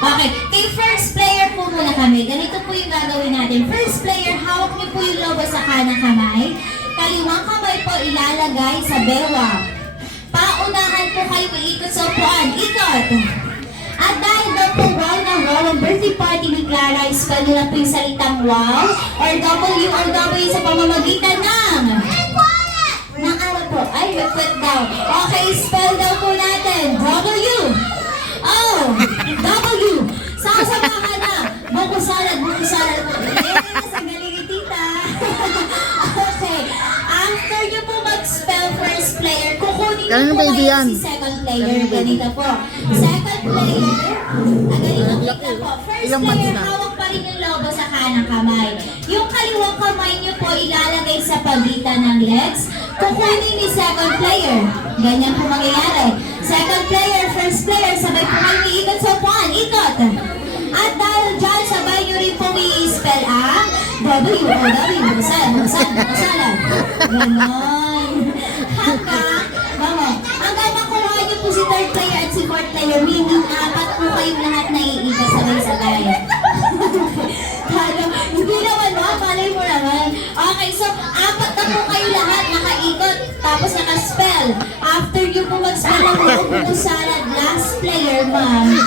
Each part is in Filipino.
Okay, kay first player po muna kami. Ganito po yung gagawin natin. First player, hawak niyo po yung lobo sa kanang kamay. Kaliwang kamay po ilalagay sa bewang. Paunahan po kayo iikot sa upuan. Ikot! At dahil daw po wow na wow ang birthday party ni Clara, spell nila po yung salitang wow or W or W sa pamamagitan ng ano po? Ay, repeat daw. Okay, spell daw po natin. W. Oh, W. Sasamahan na. Buko salad po. Yes, ang galing ni tita. Okay. After nyo po mag-spell first player, kukunin nyo po ngayon si second player. Ganito po. Second player, ganito po. First player, hawak pa rin yung lobo sa kanang kamay. Yung kaliwang kamay nyo po ilalagay sa pagitan ng legs. Kukunin ni second player. Ganyan po mangyayari. Second player, first player, sabay po kayo iikot sa upuan. Ikot! At dahil dyan, sabay nyo rin po i-spell ang W-O-W. Bukasalan. Ganon. Hanggang makuha nyo po si third player at si fourth player, meaning apat po kayong lahat na iikot sabay-sabay. Hindi naman ba? Malay mo naman. Okay, so apat na po kayo lahat nakaikot, tapos naka-spell. After nyo po mag-spell ang buong salad, last player, ma'am.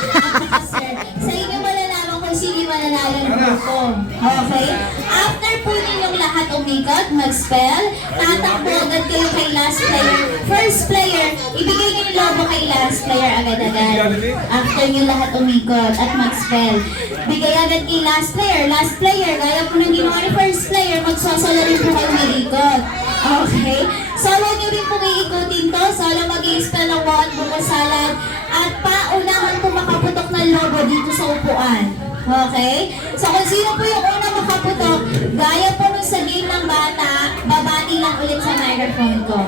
At sir, sa inyo malalaman kung sino mananalo ng grupo. Okay? After po ninyong lahat umikot, mag-spell, tatakbo agad kayo kay last player. First player, ibigay niyo yung lobo kay last player agad-agad. After nyo lahat umikot at mag-spell. Bigay agad kay last player. Last player, gaya po ng ginawa ni first player, magsasala rin po kayo umiikot. Okay? Solo nyo rin po iikutin to. Solo mag-i-spell ng what, buko salad. At paunahan po makaputok ng lobo dito sa upuan. Okay? So kung sino po yung una makaputok, gaya po nung sa game ng bata, babati lang ulit sa microphone ko.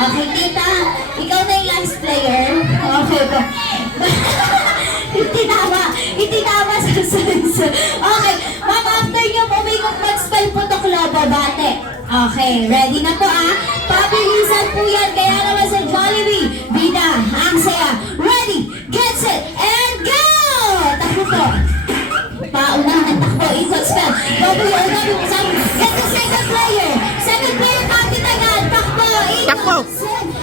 Okay, tita? Ikaw na yung last player. Okay po. Itinawa sa sense. Okay, ma'am, after nyo umikot mag-spell putok lobo, bate. Okay, ready na po Pabilisan po yan, kaya naman sa Jollibee. Bida, ang saya. Ready, get set, and go! Takbo po. Paunahan, takbo, ikot spell. W-O-W, get the second player. Second player, kapit agad. Takbo, ikot. Takbo.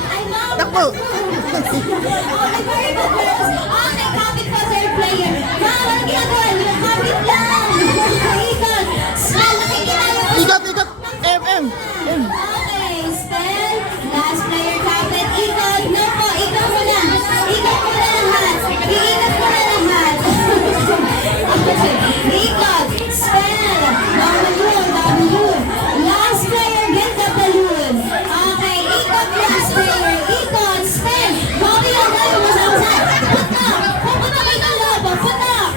Ay, ma'am. Takbo. Okay, very good, girls. Okay, kapit po, third player. Ma'am, ano ginagawa niyo? Kapit lang. Ikot. Spell, nakikilala ko. Ikot. M. Okay, spell. Last player, kapit. Ikot. No po, ikot mo na. Ikot mo na lahat. Iikot mo na lahat. Okay, ikot. Spell. W. Last player, get the balloon. Okay, ikot last player. Ikot. Spell. Bobby, ang gano'n mo sa usan. Putok. Puputok ikaw lobo. Putok.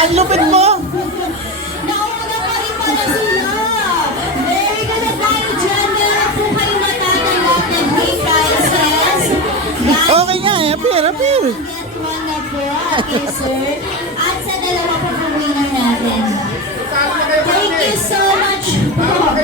Ang lupit mo! Nauna pa rin pala sila. Very good na tayo dyan. Meron po kayo matatanggap ng free prizes. Okay nga appear. Get one na po, okay sir. At sa dalawa po winner natin. Thank you so much po.